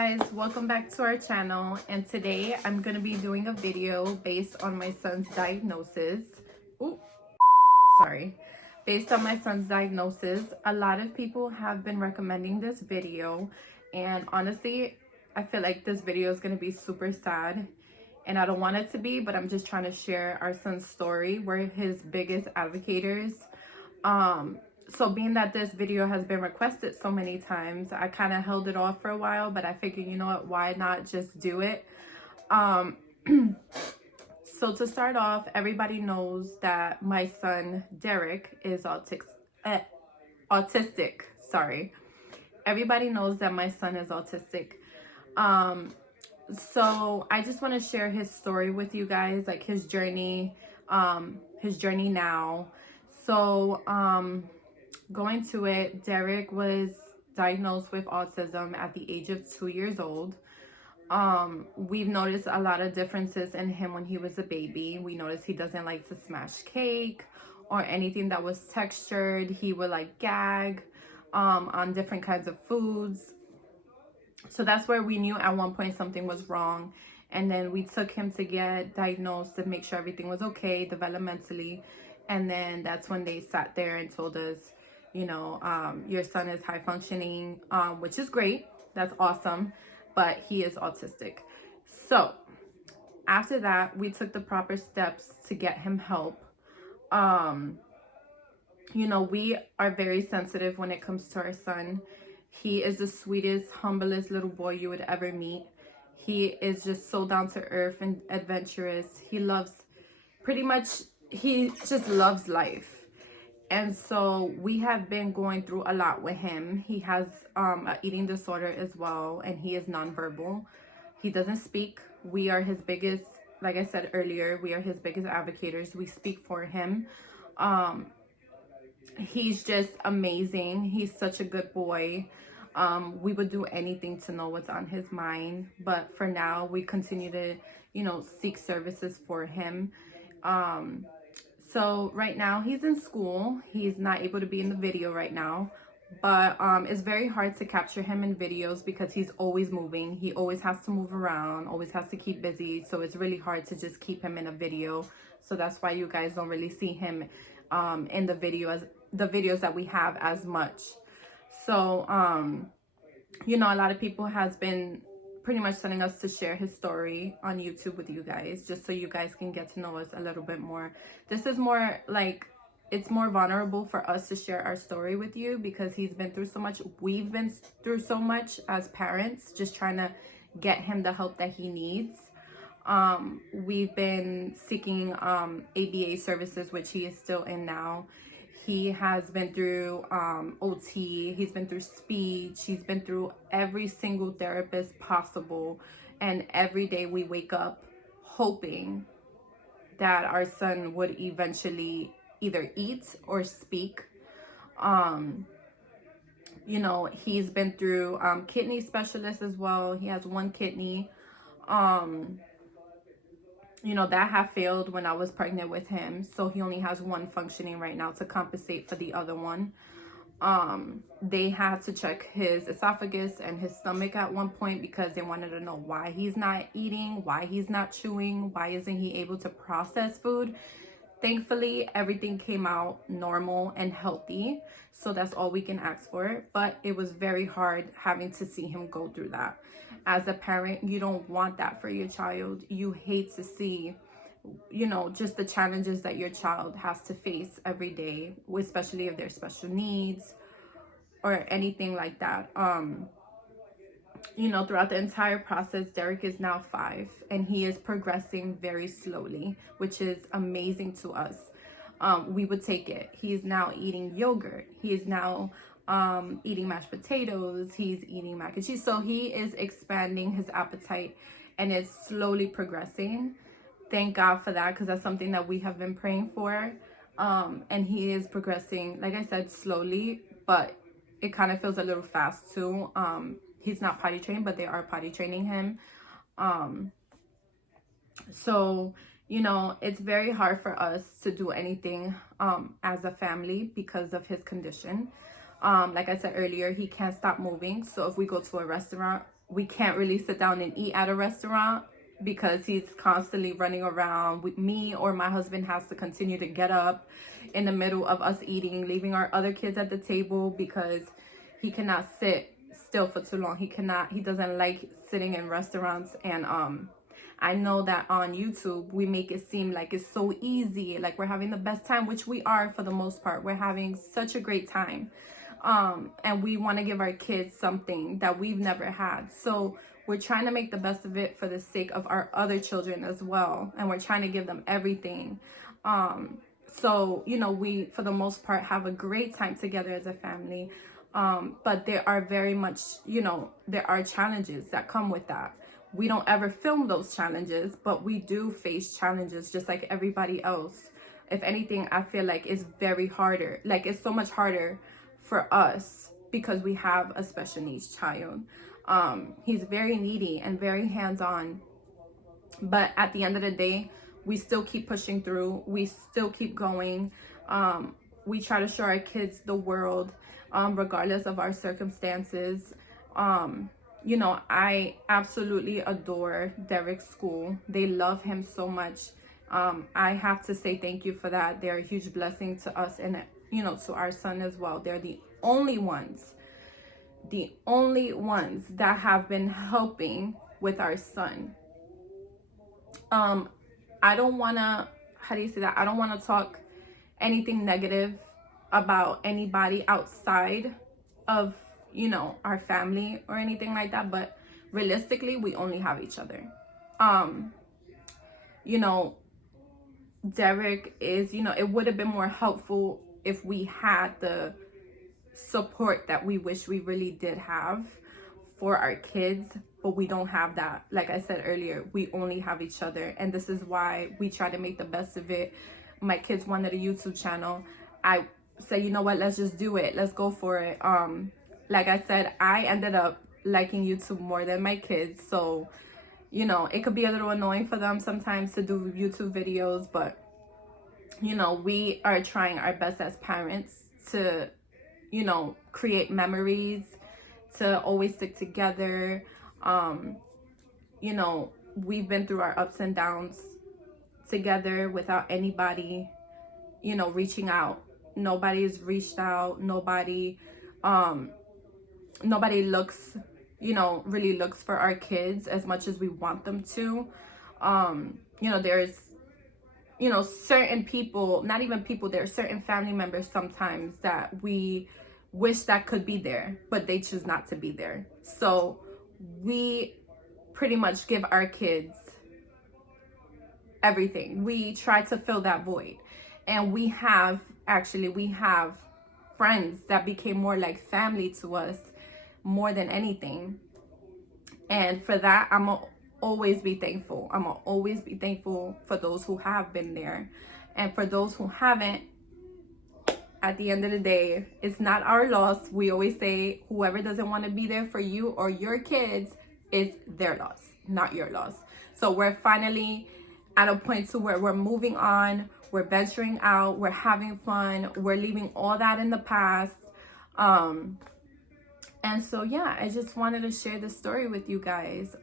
guys, welcome back to our channel, and today I'm going to be doing a video based on my son's diagnosis. Based on my son's diagnosis. A lot of people have been recommending this video, and honestly I feel like this video is going to be super sad, and I don't want it to be, but I'm just trying to share our son's story. We're his biggest advocates. So being that this video has been requested so many times, I kind of held it off for a while, but I figured, you know what, why not just do it? So to start off, everybody knows that my son Derek is autistic. Sorry. Everybody knows that my son is autistic. So I just want to share his story with you guys, like his journey now. So, going to it, Derek was diagnosed with autism at the age of 2 years old. We've noticed a lot of differences in him when he was a baby. We noticed he doesn't like to smash cake or anything that was textured. He would like gag on different kinds of foods. So that's where we knew at one point something was wrong. And then we took him to get diagnosed to make sure everything was okay developmentally. And then that's when they sat there and told us, you know, your son is high functioning, which is great. That's awesome. But he is autistic. So after that, we took the proper steps to get him help. You know, we are very sensitive when it comes to our son. He is the sweetest, humblest little boy you would ever meet. He is just so down to earth and adventurous. He just loves life. And so we have been going through a lot with him. He has an eating disorder as well, and he is nonverbal. He doesn't speak. We are his biggest, like I said earlier, we are his biggest advocates. We speak for him. He's just amazing. He's such a good boy. We would do anything to know what's on his mind. But for now, we continue to, you know, seek services for him. So right now he's in school. He's not able to be in the video right now, but it's very hard to capture him in videos because he's always moving. He always has to move around, always has to keep busy. So it's really hard to just keep him in a video. So that's why you guys don't really see him in the videos that we have as much. So, you know, a lot of people has been pretty much telling us to share his story on YouTube with you guys, just so you guys can get to know us a little bit more. This is more like, it's more vulnerable for us to share our story with you because he's been through so much. We've been through so much as parents, just trying to get him the help that he needs. We've been seeking ABA services, which he is still in now. He has been through OT, he's been through speech, he's been through every single therapist possible. And every day we wake up hoping that our son would eventually either eat or speak. You know, he's been through kidney specialists as well. He has one kidney. You know, that have failed when I was pregnant with him. So he only has one functioning right now to compensate for the other one. They had to check his esophagus and his stomach at one point because they wanted to know why he's not eating, why he's not chewing, why isn't he able to process food. Thankfully, everything came out normal and healthy. So that's all we can ask for. But it was very hard having to see him go through that. As a parent, you don't want that for your child. You hate to see, you know, just the challenges that your child has to face every day, especially if there's special needs or anything like that. You know, throughout the entire process, Derek is now 5 and he is progressing very slowly, which is amazing to us. We would take it. He is now eating yogurt. He is now eating mashed potatoes. He's eating mac and cheese. So he is expanding his appetite and it's slowly progressing. Thank God for that, because that's something that we have been praying for. And he is progressing, like I said, slowly, but it kind of feels a little fast too. He's not potty trained, but they are potty training him. So, you know, it's very hard for us to do anything as a family because of his condition. Like I said earlier, he can't stop moving. So if we go to a restaurant we can't really sit down and eat at a restaurant because he's constantly running around. With me or my husband has to continue to get up in the middle of us eating, leaving our other kids at the table because he cannot sit still for too long. He doesn't like sitting in restaurants. And I know that on YouTube we make it seem like it's so easy, like we're having the best time, which we are for the most part. We're having such a great time. And we want to give our kids something that we've never had. So we're trying to make the best of it for the sake of our other children as well. And we're trying to give them everything. So, you know, we, for the most part, have a great time together as a family. But there are very much, you know, there are challenges that come with that. We don't ever film those challenges, but we do face challenges just like everybody else. If anything, I feel like it's very harder. Like, it's so much harder for us because we have a special needs child. He's very needy and very hands-on, but at the end of the day, we still keep pushing through. We still keep going. We try to show our kids the world, regardless of our circumstances. You know, I absolutely adore Derek's school. They love him so much. I have to say thank you for that. They're a huge blessing to us and, you know, to our son as well. They're the only ones that have been helping with our son. I don't want to, how do you say that? I don't want to talk anything negative about anybody outside of, you know, our family or anything like that. But realistically, we only have each other. You know, Derek is, you know, it would have been more helpful if we had the support that we wish we really did have for our kids, but we don't have that. Like I said earlier, we only have each other, and this is why we try to make the best of it. My kids wanted a YouTube channel. I said, you know what, let's just do it, let's go for it. Like I said, I ended up liking YouTube more than my kids, so you know, it could be a little annoying for them sometimes to do YouTube videos, but you know, we are trying our best as parents to, you know, create memories, to always stick together. You know, we've been through our ups and downs together without anybody, you know, reaching out. Nobody's reached out. Nobody looks, you know, really looks for our kids as much as we want them to. You know, there's, you know, certain people, not even people, there are certain family members sometimes that we wish that could be there, but they choose not to be there. So we pretty much give our kids everything. We try to fill that void. And we have friends that became more like family to us more than anything. And for that, I'm going to always be thankful. I'm going to always be thankful for those who have been there. And for those who haven't, at the end of the day, it's not our loss. We always say whoever doesn't want to be there for you or your kids, it's their loss, not your loss. So we're finally at a point to where we're moving on. We're venturing out. We're having fun. We're leaving all that in the past. And so, yeah, I just wanted to share this story with you guys.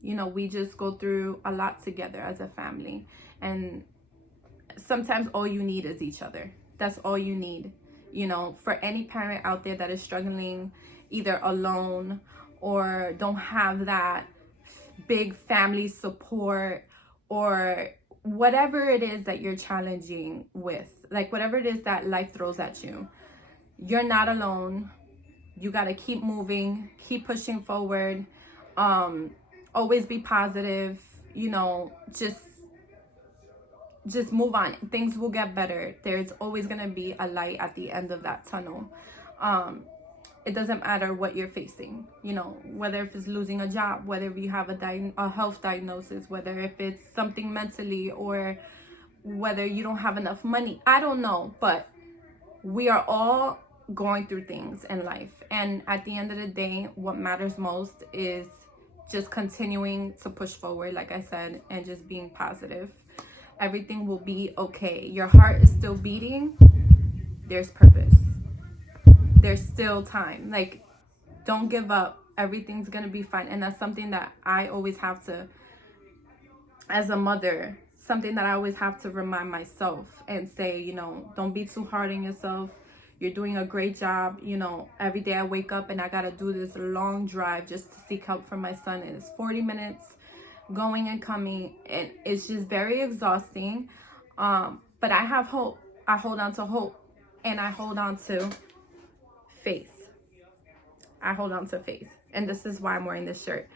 You know, we just go through a lot together as a family. And sometimes all you need is each other. That's all you need. You know, for any parent out there that is struggling either alone or don't have that big family support, or whatever it is that you're challenging with, like whatever it is that life throws at you, you're not alone. You got to keep moving, keep pushing forward, always be positive, you know, just move on. Things will get better. There's always going to be a light at the end of that tunnel. It doesn't matter what you're facing, you know, whether if it's losing a job, whether you have a health diagnosis, whether if it's something mentally, or whether you don't have enough money. I don't know, but we are all going through things in life. And at the end of the day, what matters most is just continuing to push forward, like I said, and just being positive. Everything will be okay. Your heart is still beating. There's purpose. There's still time. Like, don't give up. everything's gonna be fine. And that's something that I always have to, as a mother, something that I always have to remind myself and say, you know, don't be too hard on yourself. You're doing a great job. You know, every day I wake up and I gotta do this long drive just to seek help for my son. And it's 40 minutes going and coming, and it's just very exhausting. But I have hope. I hold on to hope, and I hold on to faith. I hold on to faith. And this is why I'm wearing this shirt,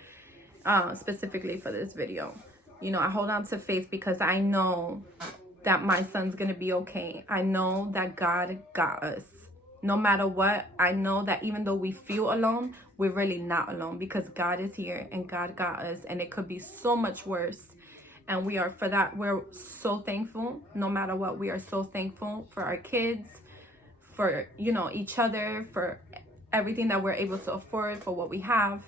specifically for this video. You know, I hold on to faith because I know that my son's gonna be okay. I know that God got us. No matter what, I know that even though we feel alone, we're really not alone, because God is here and God got us, and it could be so much worse. And we're so thankful. No matter what, we are so thankful for our kids, for, you know, each other, for everything that we're able to afford, for what we have.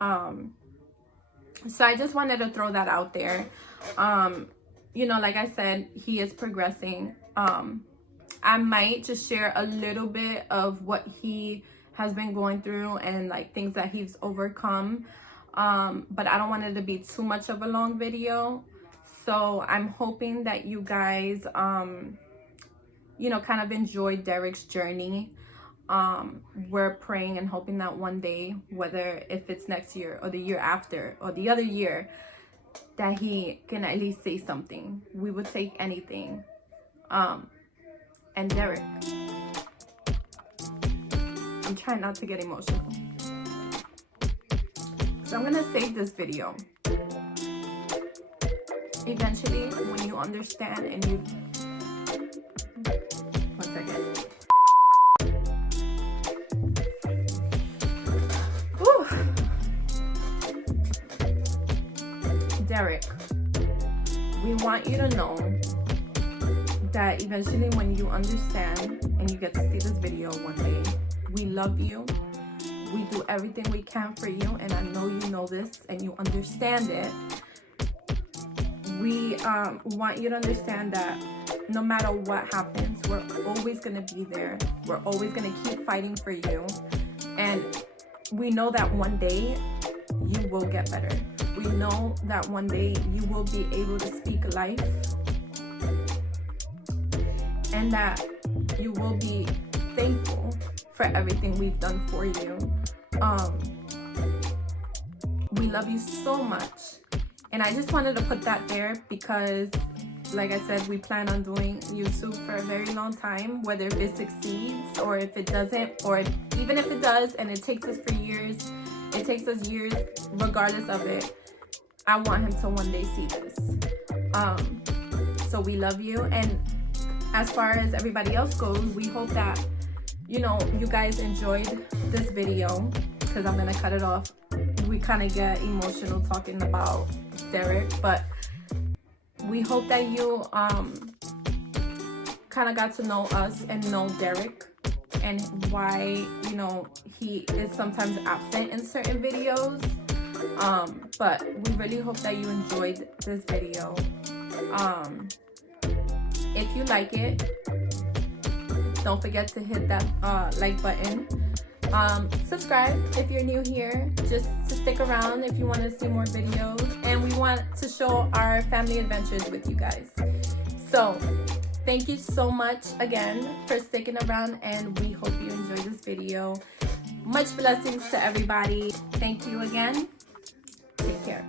So I just wanted to throw that out there. You know, like I said, he is progressing. I might just share a little bit of what he has been going through and like things that he's overcome. But I don't want it to be too much of a long video. So I'm hoping that you guys, you know, kind of enjoy Derek's journey. We're praying and hoping that one day, whether if it's next year or the year after or the other year, that he can at least say something. We would take anything. And Derek, I'm trying not to get emotional, so I'm gonna save this video. Eventually, when you understand and you, one second. Whew. Derek, we want you to know that eventually when you understand and you get to see this video one day, we love you. We do everything we can for you, and I know you know this and you understand it. We want you to understand that no matter what happens, we're always going to be there. We're always going to keep fighting for you. And we know that one day you will get better. We know that one day you will be able to speak life, and that you will be thankful for everything we've done for you. We love you so much. And I just wanted to put that there because, like I said, we plan on doing YouTube for a very long time, whether if it succeeds or if it doesn't, or even if it does and it takes us for years, it takes us years, regardless of it. I want him to one day see this. So we love you. And as far as everybody else goes, we hope that, you know, you guys enjoyed this video, because I'm gonna cut it off. We kind of get emotional talking about Derek, but we hope that you kind of got to know us and know Derek and why, you know, he is sometimes absent in certain videos. But we really hope that you enjoyed this video. If you like it, don't forget to hit that like button. Subscribe if you're new here, just to stick around if you want to see more videos. And we want to show our family adventures with you guys. So thank you so much again for sticking around, and we hope you enjoyed this video. Much blessings to everybody. Thank you again. Take care.